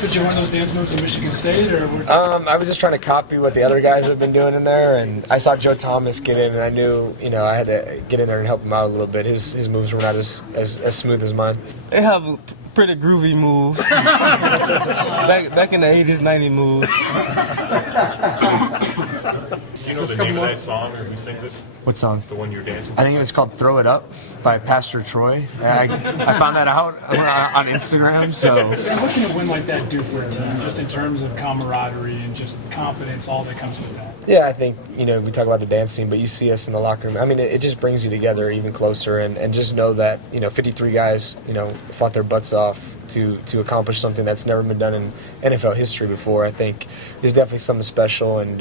So did you learn those dance moves in Michigan State, or? I was just trying to copy what the other guys have been doing in there, and I saw Joe Thomas get in, and I knew, I had to get in there and help him out a little bit. His moves were not as smooth as mine. They have pretty groovy moves. back in the 80s, 90s moves. Do you know the name of that song, or who sings it? What song? The one you're dancing? I think it was called "Throw It Up" by Pastor Troy. I found that out on Instagram. So, What can a win like that do for a team, just in terms of camaraderie and just confidence, all that comes with that? yeah, I think we talk about the dance scene, but you see us in the locker room. I mean, it just brings you together even closer, and just know that 53 guys fought their butts off to accomplish something that's never been done in NFL history before. I think is definitely something special, and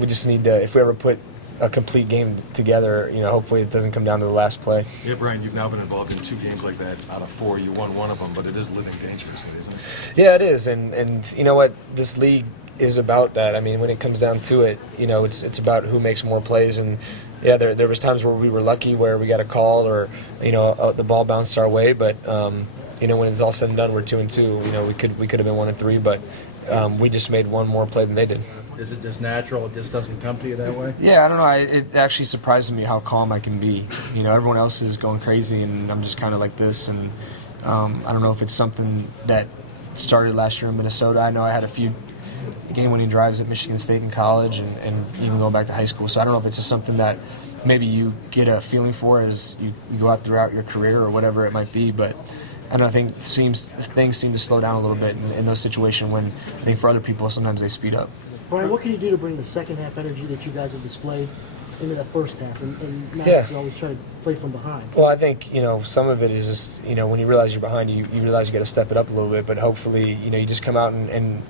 we just need to, if we ever put a complete game together, hopefully it doesn't come down to the last play. Yeah, Brian, you've now been involved in 2 games like that out of 4. You won one of them, but it is living dangerously, isn't it? Yeah, it is, and you know what? This league is about that. I mean, when it comes down to it, it's about who makes more plays, and yeah, there was times where we were lucky where we got a call or the ball bounced our way, but when it's all said and done, we're 2-2. We could have been 1-3, but we just made one more play than they did. Is it just natural? It just doesn't come to you that way? Yeah, I don't know. It actually surprises me how calm I can be. Everyone else is going crazy, and I'm just kind of like this. And I don't know if it's something that started last year in Minnesota. I know I had a few game-winning drives at Michigan State in college, and even going back to high school. So I don't know if it's just something that maybe you get a feeling for as you go out throughout your career or whatever it might be, but I don't know, I think things seem to slow down a little bit in those situations when I think for other people sometimes they speed up. Brian, what can you do to bring the second half energy that you guys have displayed into that first half and not Yeah. always try to play from behind? Well, I think, some of it is just, when you realize you're behind, you realize you got to step it up a little bit, but hopefully, you just come out and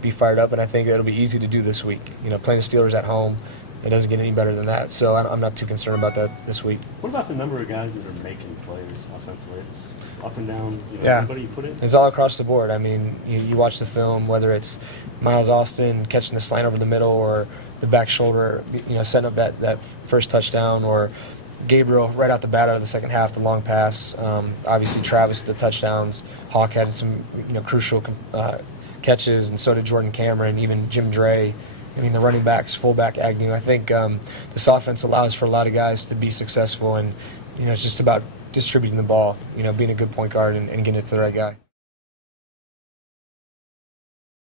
be fired up, and I think it'll be easy to do this week. Playing the Steelers at home, it doesn't get any better than that, so I'm not too concerned about that this week. What about the number of guys that are making plays offensively? It's up and down, Yeah. Anybody you put in? It's all across the board. I mean, you watch the film, whether it's Miles Austin catching the slant over the middle or the back shoulder, setting up that first touchdown, or Gabriel right out the bat out of the second half, the long pass. Obviously, Travis, the touchdowns. Hawk had some crucial catches, and so did Jordan Cameron, even Jim Dre. I mean, the running backs, fullback Agnew. I think this offense allows for a lot of guys to be successful, and it's just about distributing the ball, being a good point guard and getting it to the right guy.